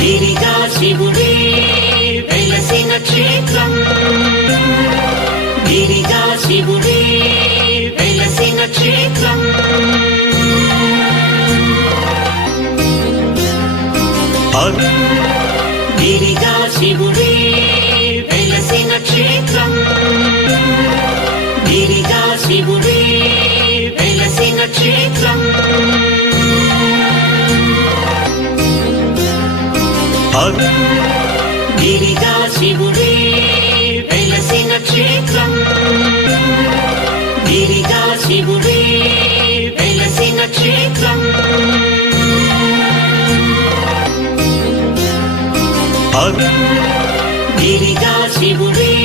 గిరిగా శివుడే వెలసిన క్షేత్రం, గిరిగా శివుడే వెలసిన క్షేత్రం. గిరిగా శివుడే వెలసిన క్షేత్రం, గిరిగా శివుడే వెలసిన క్షేత్రం. గిరిగా శివుడే వెలసిన క్షేత్రం, గిరిగా శివుడే వెలసిన క్షేత్రం. గిరిగా శివుడే